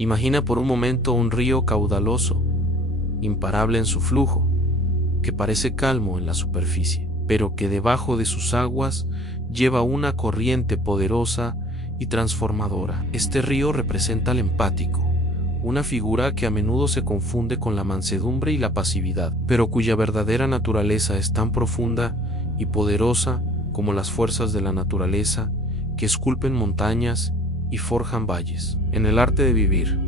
Imagina por un momento un río caudaloso, imparable en su flujo, que parece calmo en la superficie, pero que debajo de sus aguas lleva una corriente poderosa y transformadora. Este río representa al empático, una figura que a menudo se confunde con la mansedumbre y la pasividad, pero cuya verdadera naturaleza es tan profunda y poderosa como las fuerzas de la naturaleza que esculpen montañas y forjan valles. En el arte de vivir,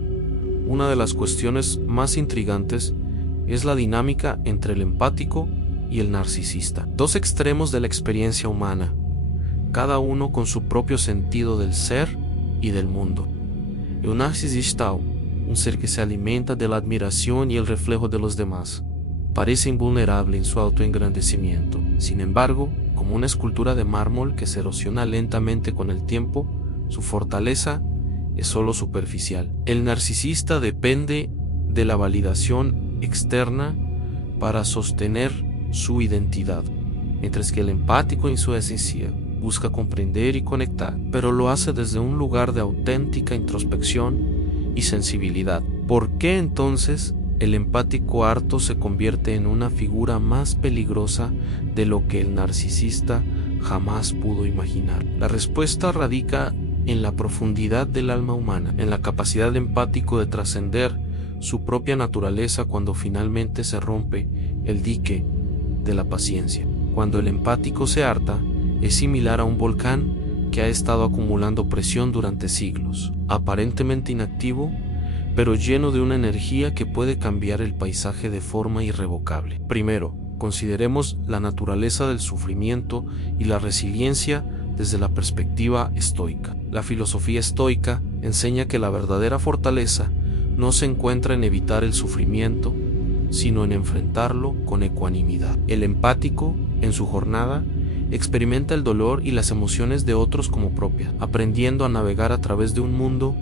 una de las cuestiones más intrigantes es la dinámica entre el empático y el narcisista, dos extremos de la experiencia humana, cada uno con su propio sentido del ser y del mundo. El narcisista, un ser que se alimenta de la admiración y el reflejo de los demás, parece invulnerable en su autoengrandecimiento. Sin embargo, como una escultura de mármol que se erosiona lentamente con el tiempo, su fortaleza es solo superficial. El narcisista depende de la validación externa para sostener su identidad, mientras que el empático en su esencia busca comprender y conectar, pero lo hace desde un lugar de auténtica introspección y sensibilidad. ¿Por qué entonces el empático harto se convierte en una figura más peligrosa de lo que el narcisista jamás pudo imaginar? La respuesta radica en la profundidad del alma humana, en la capacidad del empático de trascender su propia naturaleza cuando finalmente se rompe el dique de la paciencia. Cuando el empático se harta, es similar a un volcán que ha estado acumulando presión durante siglos, aparentemente inactivo, pero lleno de una energía que puede cambiar el paisaje de forma irrevocable. Primero, consideremos la naturaleza del sufrimiento y la resiliencia desde la perspectiva estoica. La filosofía estoica enseña que la verdadera fortaleza no se encuentra en evitar el sufrimiento, sino en enfrentarlo con ecuanimidad. El empático, en su jornada, experimenta el dolor y las emociones de otros como propias, aprendiendo a navegar a través de un mundo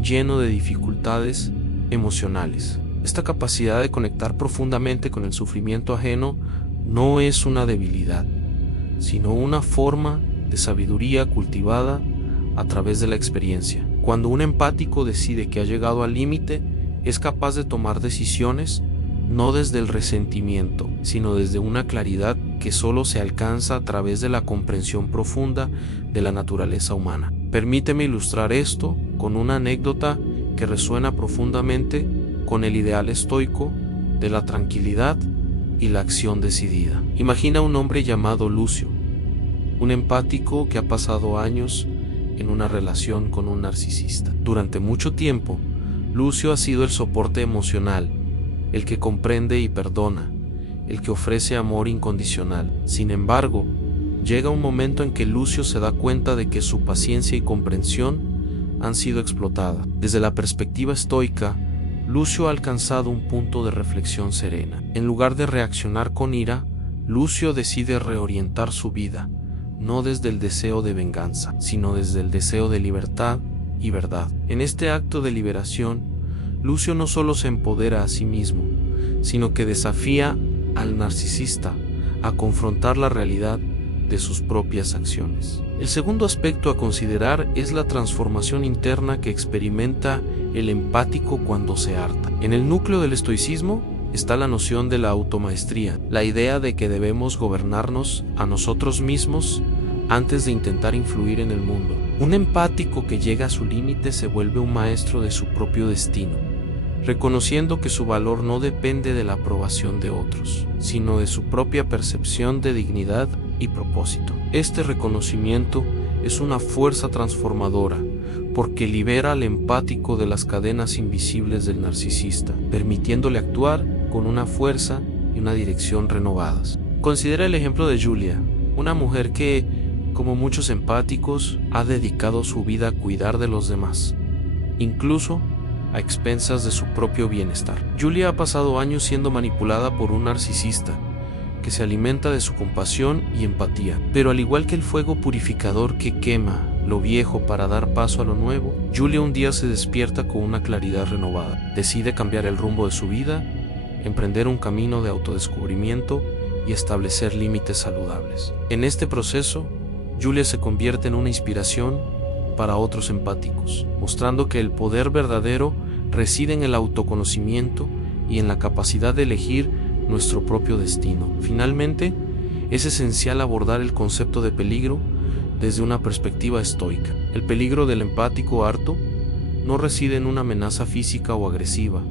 lleno de dificultades emocionales. Esta capacidad de conectar profundamente con el sufrimiento ajeno no es una debilidad, sino una forma de sabiduría cultivada a través de la experiencia. Cuando un empático decide que ha llegado al límite, es capaz de tomar decisiones no desde el resentimiento, sino desde una claridad que solo se alcanza a través de la comprensión profunda de la naturaleza humana. Permíteme ilustrar esto con una anécdota que resuena profundamente con el ideal estoico de la tranquilidad y la acción decidida. Imagina un hombre llamado Lucio, un empático que ha pasado años en una relación con un narcisista. Durante mucho tiempo, Lucio ha sido el soporte emocional, el que comprende y perdona, el que ofrece amor incondicional. Sin embargo, llega un momento en que Lucio se da cuenta de que su paciencia y comprensión han sido explotadas. Desde la perspectiva estoica, Lucio ha alcanzado un punto de reflexión serena. En lugar de reaccionar con ira, Lucio decide reorientar su vida, no desde el deseo de venganza, sino desde el deseo de libertad y verdad. En este acto de liberación, Lucio no solo se empodera a sí mismo, sino que desafía al narcisista a confrontar la realidad de sus propias acciones. El segundo aspecto a considerar es la transformación interna que experimenta el empático cuando se harta. En el núcleo del estoicismo está la noción de la automaestría, la idea de que debemos gobernarnos a nosotros mismos antes de intentar influir en el mundo. Un empático que llega a su límite se vuelve un maestro de su propio destino, reconociendo que su valor no depende de la aprobación de otros, sino de su propia percepción de dignidad y propósito. Este reconocimiento es una fuerza transformadora, porque libera al empático de las cadenas invisibles del narcisista, permitiéndole actuar con una fuerza y una dirección renovadas. Considera el ejemplo de Julia, una mujer que, como muchos empáticos, ha dedicado su vida a cuidar de los demás, incluso a expensas de su propio bienestar. Julia ha pasado años siendo manipulada por un narcisista que se alimenta de su compasión y empatía, pero al igual que el fuego purificador que quema lo viejo para dar paso a lo nuevo, Julia un día se despierta con una claridad renovada. Decide cambiar el rumbo de su vida, emprender un camino de autodescubrimiento y establecer límites saludables. En este proceso, Julia se convierte en una inspiración para otros empáticos, mostrando que el poder verdadero reside en el autoconocimiento y en la capacidad de elegir nuestro propio destino. Finalmente, es esencial abordar el concepto de peligro desde una perspectiva estoica. El peligro del empático harto no reside en una amenaza física o agresiva,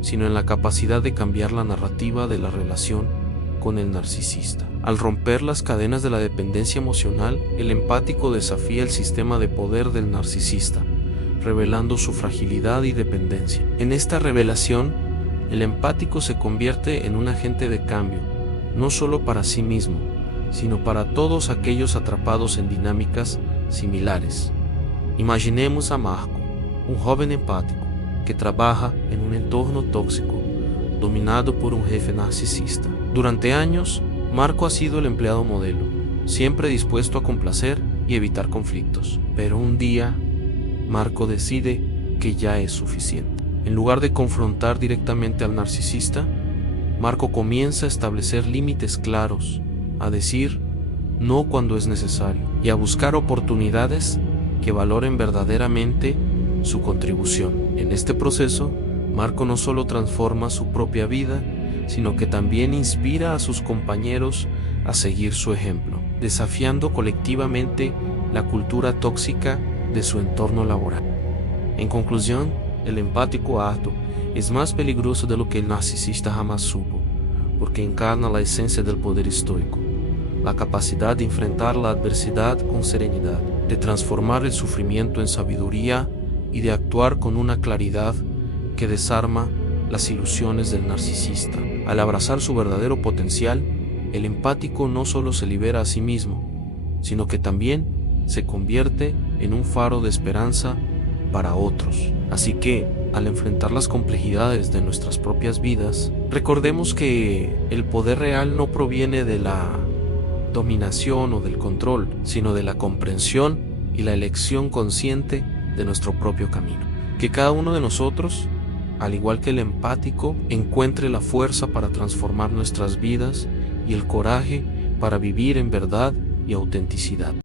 sino en la capacidad de cambiar la narrativa de la relación con el narcisista. Al romper las cadenas de la dependencia emocional, el empático desafía el sistema de poder del narcisista, revelando su fragilidad y dependencia. En esta revelación, el empático se convierte en un agente de cambio, no solo para sí mismo, sino para todos aquellos atrapados en dinámicas similares. Imaginemos a Marco, un joven empático que trabaja en un entorno tóxico, dominado por un jefe narcisista. Durante años, Marco ha sido el empleado modelo, siempre dispuesto a complacer y evitar conflictos. Pero un día, Marco decide que ya es suficiente. En lugar de confrontar directamente al narcisista, Marco comienza a establecer límites claros, a decir no cuando es necesario y a buscar oportunidades que valoren verdaderamente su contribución. En este proceso, Marco no solo transforma su propia vida, sino que también inspira a sus compañeros a seguir su ejemplo, desafiando colectivamente la cultura tóxica de su entorno laboral. En conclusión, el empático harto es más peligroso de lo que el narcisista jamás supo, porque encarna la esencia del poder estoico, la capacidad de enfrentar la adversidad con serenidad, de transformar el sufrimiento en sabiduría y de actuar con una claridad que desarma las ilusiones del narcisista. Al abrazar su verdadero potencial, el empático no solo se libera a sí mismo, sino que también se convierte en un faro de esperanza para otros. Así que, al enfrentar las complejidades de nuestras propias vidas, recordemos que el poder real no proviene de la dominación o del control, sino de la comprensión y la elección consciente de nuestro propio camino. Que cada uno de nosotros, al igual que el empático, encuentre la fuerza para transformar nuestras vidas y el coraje para vivir en verdad y autenticidad.